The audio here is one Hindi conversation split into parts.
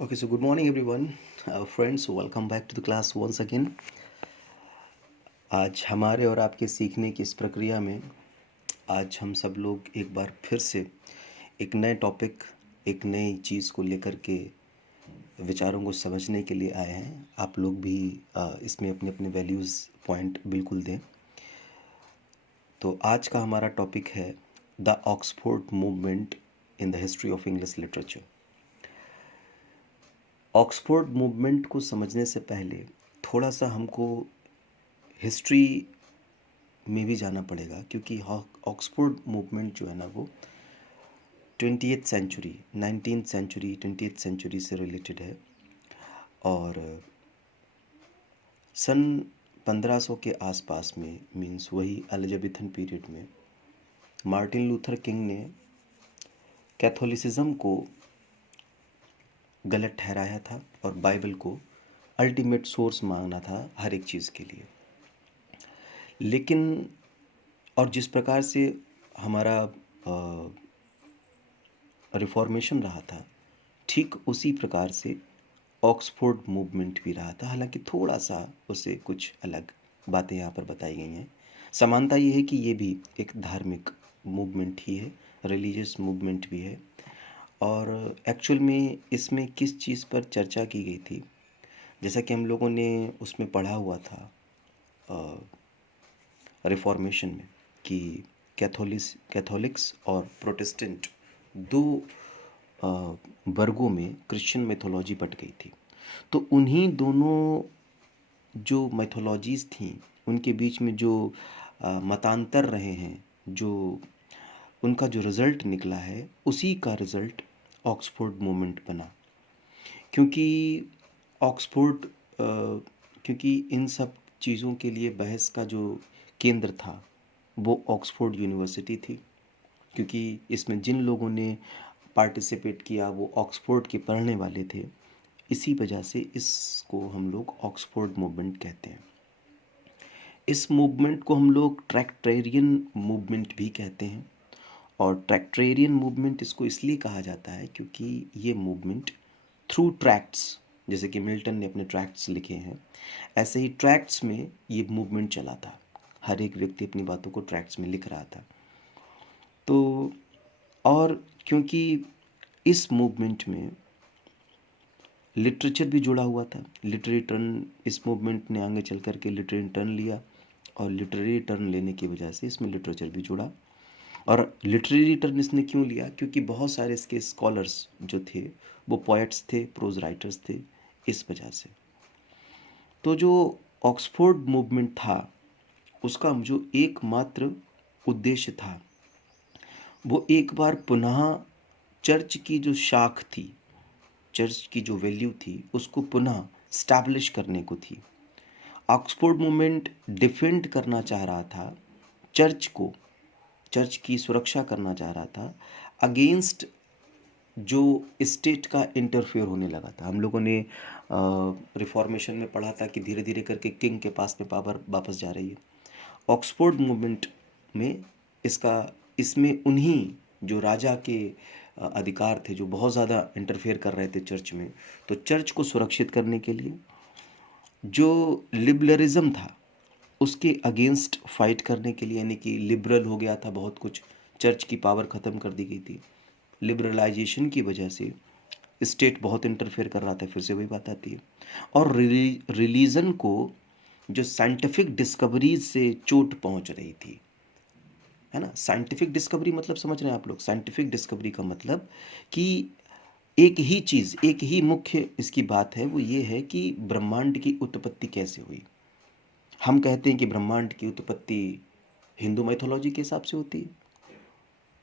Okay, so good morning everyone. Friends, welcome back to the class once again. आज हमारे और आपके सीखने की इस प्रक्रिया में आज हम सब लोग एक बार फिर से एक नए टॉपिक, एक नई चीज़ को लेकर के विचारों को समझने के लिए आए हैं। आप लोग भी इसमें अपने अपने वैल्यूज़ पॉइंट बिल्कुल दें। तो आज का हमारा टॉपिक है the Oxford movement in the history of English literature. Oxford movement को समझने से पहले थोड़ा सा हमको हिस्ट्री में भी जाना पड़ेगा, क्योंकि ऑक्सफोर्ड मूवमेंट जो है ना वो 20th century, 19th century, 20th century से रिलेटेड है। और सन 1500 के आसपास में, मींस वही एलिजाबेथन पीरियड में, मार्टिन लूथर किंग ने कैथोलिसिज्म को गलत ठहराया था और बाइबल को अल्टीमेट सोर्स मांगना था हर एक चीज़ के लिए। लेकिन और जिस प्रकार से हमारा रिफॉर्मेशन रहा था, ठीक उसी प्रकार से ऑक्सफोर्ड मूवमेंट भी रहा था। हालांकि थोड़ा सा उससे कुछ अलग बातें यहाँ पर बताई गई हैं। समानता ये है कि ये भी एक धार्मिक मूवमेंट ही है, रिलीजियस मूवमेंट भी है। और एक्चुअल में इसमें किस चीज़ पर चर्चा की गई थी, जैसा कि हम लोगों ने उसमें पढ़ा हुआ था रिफॉर्मेशन में, कि कैथोलिक्स और प्रोटेस्टेंट दो वर्गों में क्रिश्चियन मैथोलॉजी बट गई थी। तो उन्हीं दोनों जो मैथोलॉजीज़ थी उनके बीच में जो मतांतर रहे हैं, जो उनका जो रिज़ल्ट निकला है, उसी का रिज़ल्ट ऑक्सफोर्ड मूवमेंट बना। क्योंकि ऑक्सफोर्ड क्योंकि इन सब चीज़ों के लिए बहस का जो केंद्र था वो ऑक्सफोर्ड यूनिवर्सिटी थी। क्योंकि इसमें जिन लोगों ने पार्टिसिपेट किया वो ऑक्सफोर्ड के पढ़ने वाले थे। इसी वजह से इसको हम लोग ऑक्सफोर्ड मूवमेंट कहते हैं। इस मूवमेंट को हम लोग ट्रैक्टेरियन मूवमेंट भी कहते हैं। और ट्रैक्टेरियन मूवमेंट इसको इसलिए कहा जाता है क्योंकि ये मूवमेंट थ्रू ट्रैक्ट्स, जैसे कि मिल्टन ने अपने ट्रैक्ट्स लिखे हैं, ऐसे ही ट्रैक्ट्स में ये मूवमेंट चला था। हर एक व्यक्ति अपनी बातों को ट्रैक्ट्स में लिख रहा था। तो और क्योंकि इस मूवमेंट में लिटरेचर भी जुड़ा हुआ था, लिटरेरी टर्न इस मूवमेंट ने आगे चल कर के लिटरेरी टर्न लिया, और लिटरेरी टर्न लेने की वजह से इसमें लिटरेचर भी जुड़ा। और लिटरेरी टर्न इसने क्यों लिया? क्योंकि बहुत सारे इसके स्कॉलर्स जो थे वो पोएट्स थे, प्रोज राइटर्स थे, इस वजह से। तो जो ऑक्सफोर्ड मूवमेंट था उसका जो एकमात्र उद्देश्य था वो एक बार पुनः चर्च की जो शाख थी, चर्च की जो वैल्यू थी, उसको पुनः स्टैब्लिश करने को थी। ऑक्सफोर्ड मूवमेंट डिफेंड करना चाह रहा था चर्च को, चर्च की सुरक्षा करना चाह रहा था अगेंस्ट जो स्टेट का इंटरफेयर होने लगा था। हम लोगों ने रिफॉर्मेशन में पढ़ा था कि धीरे धीरे करके किंग के पास में पावर वापस जा रही है। ऑक्सफोर्ड मूवमेंट में इसमें उन्हीं जो राजा के अधिकार थे जो बहुत ज़्यादा इंटरफेयर कर रहे थे चर्च में, तो चर्च को सुरक्षित करने के लिए जो लिबरलिज्म था उसके अगेंस्ट फाइट करने के लिए, यानी कि लिबरल हो गया था बहुत कुछ, चर्च की पावर ख़त्म कर दी गई थी। लिबरलाइजेशन की वजह से स्टेट बहुत इंटरफेयर कर रहा था, फिर से वही बात आती है। और रिलीजन को जो साइंटिफिक डिस्कवरीज से चोट पहुंच रही थी, है ना। साइंटिफिक डिस्कवरी मतलब समझ रहे हैं आप लोग? साइंटिफिक डिस्कवरी का मतलब कि एक ही चीज़, एक ही मुख्य इसकी बात है, वो ये है कि ब्रह्मांड की उत्पत्ति कैसे हुई। हम कहते हैं कि ब्रह्मांड की उत्पत्ति हिंदू मैथोलॉजी के हिसाब से होती है।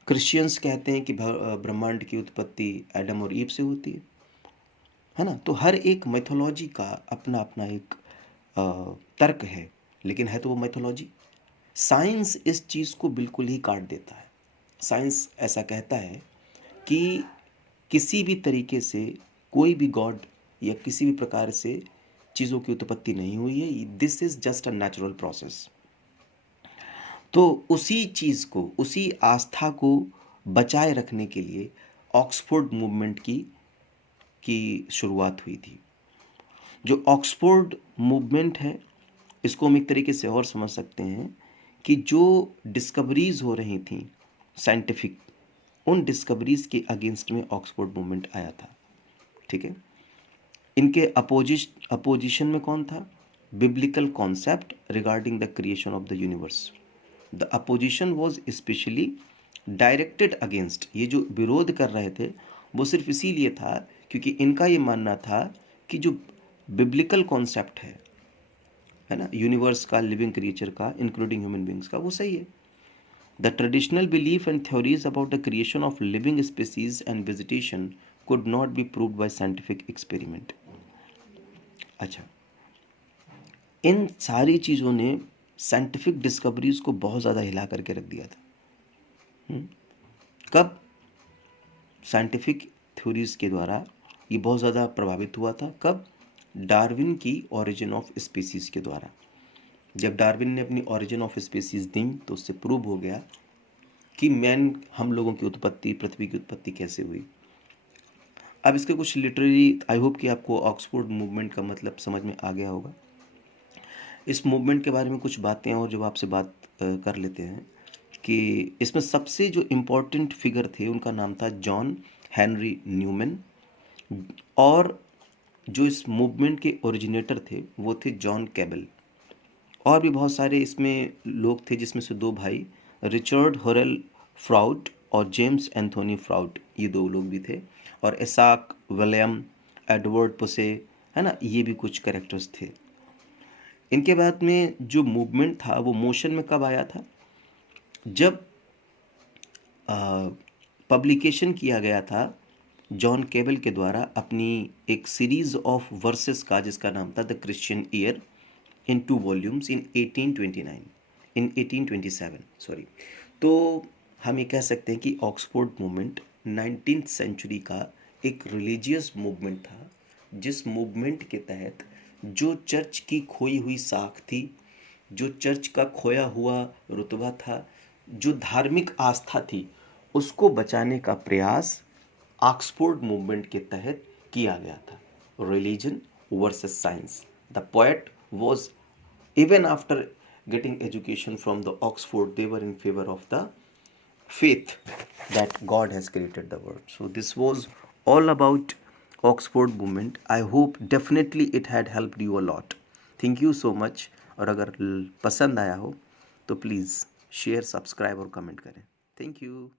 क्रिश्चियंस कहते हैं कि ब्रह्मांड की उत्पत्ति एडम और ईव से होती है ना। तो हर एक मैथोलॉजी का अपना अपना एक तर्क है, लेकिन है तो वो मैथोलॉजी। साइंस इस चीज़ को बिल्कुल ही काट देता है। साइंस ऐसा कहता है कि किसी भी तरीके से कोई भी गॉड या किसी भी प्रकार से चीज़ों की उत्पत्ति नहीं हुई है, this is just a natural process. तो उसी चीज़ को, उसी आस्था को बचाए रखने के लिए ऑक्सफोर्ड मूवमेंट की की शुरुआत हुई थी। जो ऑक्सफोर्ड मूवमेंट है, इसको हम एक तरीके से और समझ सकते हैं कि जो डिस्कवरीज हो रही थी साइंटिफिक, उन डिस्कवरीज के अगेंस्ट में ऑक्सफोर्ड मूवमेंट आया था। ठीक है, इनके अपोजिशन में कौन था? Biblical concept regarding the creation of the universe. The opposition was specially directed against, ये जो विरोध कर रहे थे वो सिर्फ इसीलिए था क्योंकि इनका ये मानना था कि जो बिब्लिकल कॉन्सेप्ट है ना, यूनिवर्स का, लिविंग क्रिएचर का, इंक्लूडिंग ह्यूमन बींग्स का, वो सही है। The traditional belief and theories about the creation of living species and vegetation could not be proved bye scientific experiment. अच्छा, इन सारी चीज़ों ने साइंटिफिक डिस्कवरीज को बहुत ज़्यादा हिला करके रख दिया था। कब? साइंटिफिक थ्योरीज के द्वारा ये बहुत ज़्यादा प्रभावित हुआ था। कब? डार्विन की ओरिजिन ऑफ स्पीसीज के द्वारा। जब डार्विन ने अपनी ओरिजिन ऑफ स्पीसीज दी तो उससे प्रूव हो गया कि हम लोगों की उत्पत्ति, पृथ्वी की उत्पत्ति कैसे हुई। अब इसके कुछ लिटरेरी, आई होप कि आपको ऑक्सफोर्ड मूवमेंट का मतलब समझ में आ गया होगा। इस मूवमेंट के बारे में कुछ बातें और जब आपसे बात कर लेते हैं कि इसमें सबसे जो इम्पोर्टेंट फिगर थे उनका नाम था जॉन हेनरी न्यूमैन, और जो इस मूवमेंट के ओरिजिनेटर थे वो थे जॉन कैबल। और भी बहुत सारे इसमें लोग थे, जिसमें से 2 भाई रिचर्ड हरेल फ्राउड और जेम्स एंथोनी फ्राउड, ये 2 लोग भी थे। और एसाक विलियम, एडवर्ड पुसे, है ना, ये भी कुछ कैरेक्टर्स थे। इनके बाद में जो मूवमेंट था वो मोशन में कब आया था? जब पब्लिकेशन किया गया था जॉन केबल के द्वारा अपनी एक सीरीज ऑफ वर्सेस का, जिसका नाम था the Christian year, in 2 volumes in 1827 sorry. तो हम ये कह सकते हैं कि ऑक्सफोर्ड मूवमेंट 19th सेंचुरी का एक रिलीजियस मूवमेंट था, जिस मूवमेंट के तहत जो चर्च की खोई हुई साख थी, जो चर्च का खोया हुआ रुतबा था, जो धार्मिक आस्था थी, उसको बचाने का प्रयास ऑक्सफोर्ड मूवमेंट के तहत किया गया था। Religion versus science. The poet was, even after getting education from the Oxford, they were in favor of the faith that God has created the world. So this was all about Oxford movement. I hope definitely it had helped you a lot. Thank you so much. और अगर पसंद आया हो तो प्लीज़ शेयर, सब्सक्राइब और कमेंट करें। Thank you.